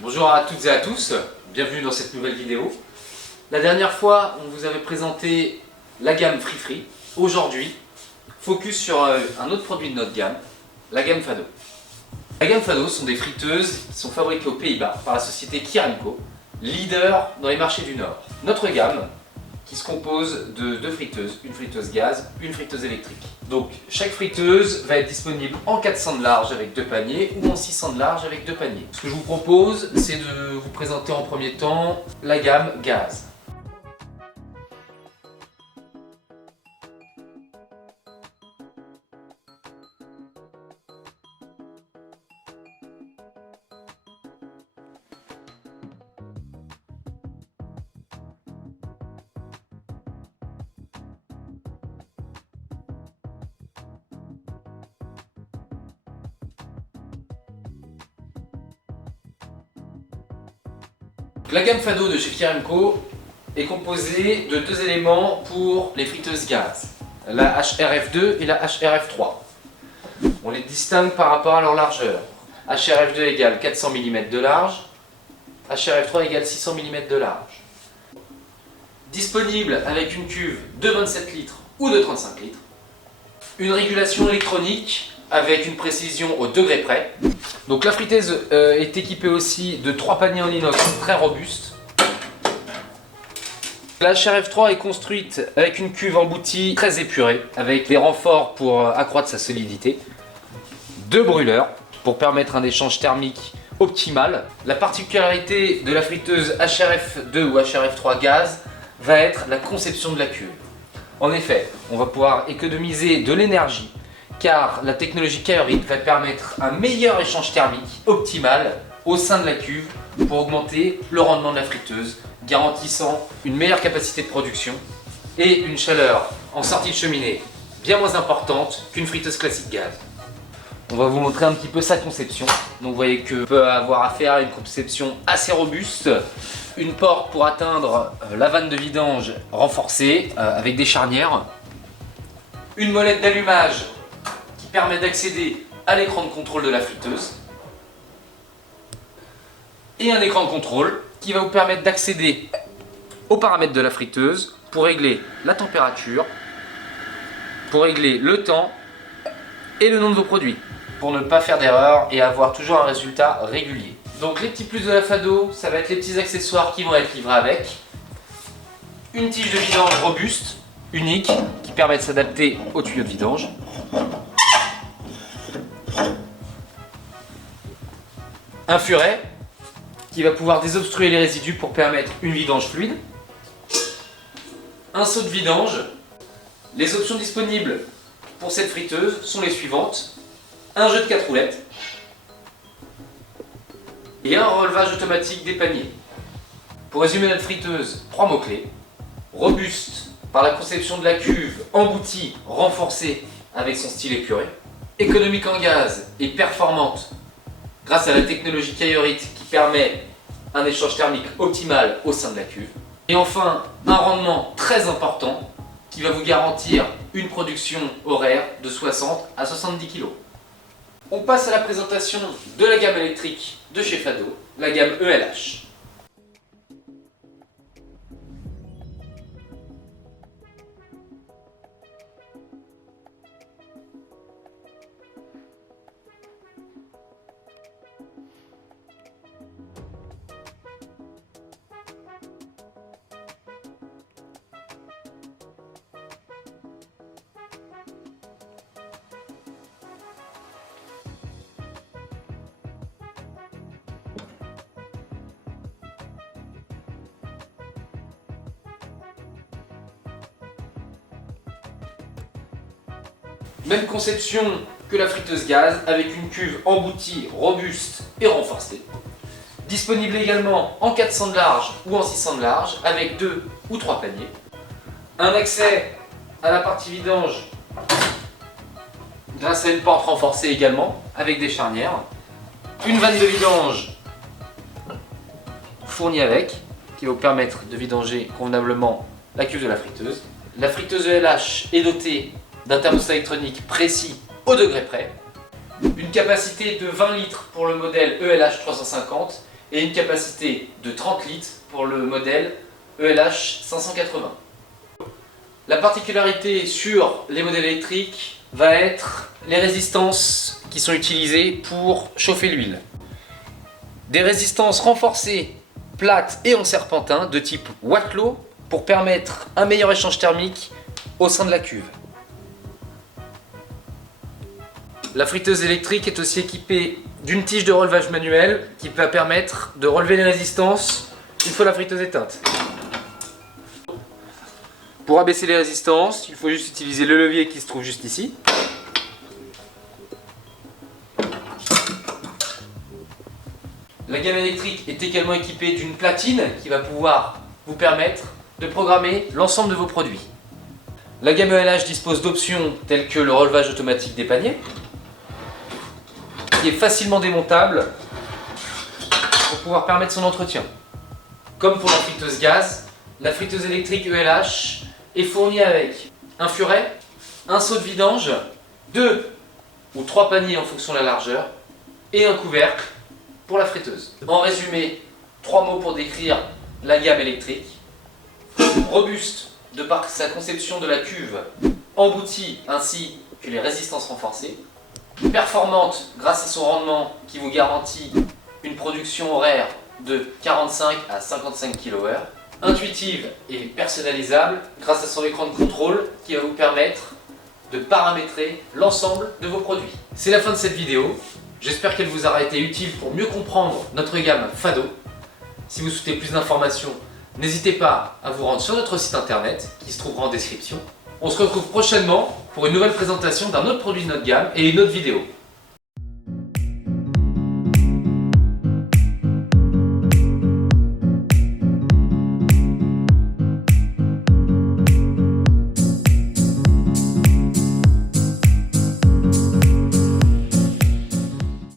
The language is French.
Bonjour à toutes et à tous, bienvenue dans cette nouvelle vidéo. La dernière fois, on vous avait présenté la gamme Free. Aujourd'hui, focus sur un autre produit de notre gamme, la gamme Fado. La gamme Fado sont des friteuses qui sont fabriquées aux Pays-Bas par la société Kierenco, leader dans les marchés du Nord. Notre gamme, qui se compose de deux friteuses, une friteuse gaz, une friteuse électrique. Donc chaque friteuse va être disponible en 400 de large avec deux paniers ou en 600 de large avec deux paniers. Ce que je vous propose, c'est de vous présenter en premier temps la gamme gaz. La gamme Fado de chez Kierenco est composée de deux éléments pour les friteuses gaz, la HRF2 et la HRF3. On les distingue par rapport à leur largeur. HRF2 égale 400 mm de large, HRF3 égale 600 mm de large. Disponible avec une cuve de 27 litres ou de 35 litres. Une régulation électronique avec une précision au degré près. Donc la friteuse est équipée aussi de 3 paniers en inox très robustes. La HRF3 est construite avec une cuve emboutie très épurée, avec des renforts pour accroître sa solidité, deux brûleurs pour permettre un échange thermique optimal. La particularité de la friteuse HRF2 ou HRF3 gaz va être la conception de la cuve. En effet, on va pouvoir économiser de l'énergie, car la technologie Kaiorite va permettre un meilleur échange thermique optimal au sein de la cuve pour augmenter le rendement de la friteuse, garantissant une meilleure capacité de production et une chaleur en sortie de cheminée bien moins importante qu'une friteuse classique gaz. On va vous montrer un petit peu sa conception. Donc vous voyez que peut avoir affaire à une conception assez robuste, une porte pour atteindre la vanne de vidange renforcée avec des charnières, une molette d'allumage qui permet d'accéder à l'écran de contrôle de la friteuse et un écran de contrôle qui va vous permettre d'accéder aux paramètres de la friteuse pour régler la température, pour régler le temps et le nom de vos produits, pour ne pas faire d'erreur et avoir toujours un résultat régulier. Donc les petits plus de la Fado, ça va être les petits accessoires qui vont être livrés avec. Une tige de vidange robuste, unique, qui permet de s'adapter au tuyau de vidange. Un furet qui va pouvoir désobstruer les résidus pour permettre une vidange fluide. Un seau de vidange. Les options disponibles pour cette friteuse sont les suivantes. Un jeu de 4 roulettes et un relevage automatique des paniers. Pour résumer notre friteuse, 3 mots-clés. Robuste par la conception de la cuve, emboutie, renforcée avec son style épuré. Économique en gaz et performante grâce à la technologie Kaiorite qui permet un échange thermique optimal au sein de la cuve. Et enfin, un rendement très important qui va vous garantir une production horaire de 60 à 70 kg. On passe à la présentation de la gamme électrique de chez Fado, la gamme ELH. Même conception que la friteuse gaz avec une cuve emboutie, robuste et renforcée. Disponible également en 400 de large ou en 600 de large avec 2 ou 3 paniers. Un accès à la partie vidange grâce à une porte renforcée également avec des charnières. Une vanne de vidange fournie avec qui va vous permettre de vidanger convenablement la cuve de la friteuse. La friteuse ELH est dotée d'un thermostat électronique précis au degré près, une capacité de 20 litres pour le modèle ELH 350 et une capacité de 30 litres pour le modèle ELH 580. La particularité sur les modèles électriques va être les résistances qui sont utilisées pour chauffer l'huile. Des résistances renforcées, plates et en serpentin de type Watlow pour permettre un meilleur échange thermique au sein de la cuve. La friteuse électrique est aussi équipée d'une tige de relevage manuel qui va permettre de relever les résistances une fois la friteuse éteinte. Pour abaisser les résistances, il faut juste utiliser le levier qui se trouve juste ici. La gamme électrique est également équipée d'une platine qui va pouvoir vous permettre de programmer l'ensemble de vos produits. La gamme ELH dispose d'options telles que le relevage automatique des paniers, qui est facilement démontable pour pouvoir permettre son entretien. Comme pour la friteuse gaz, la friteuse électrique ELH est fournie avec un furet, un seau de vidange, 2 ou 3 paniers en fonction de la largeur et un couvercle pour la friteuse. En résumé, 3 mots pour décrire la gamme électrique. Robuste de par sa conception de la cuve emboutie ainsi que les résistances renforcées. Performante grâce à son rendement qui vous garantit une production horaire de 45 à 55 kWh. Intuitive et personnalisable grâce à son écran de contrôle qui va vous permettre de paramétrer l'ensemble de vos produits. C'est la fin de cette vidéo. J'espère qu'elle vous aura été utile pour mieux comprendre notre gamme Fado. Si vous souhaitez plus d'informations, n'hésitez pas à vous rendre sur notre site internet qui se trouvera en description. On se retrouve prochainement pour une nouvelle présentation d'un autre produit de notre gamme et une autre vidéo.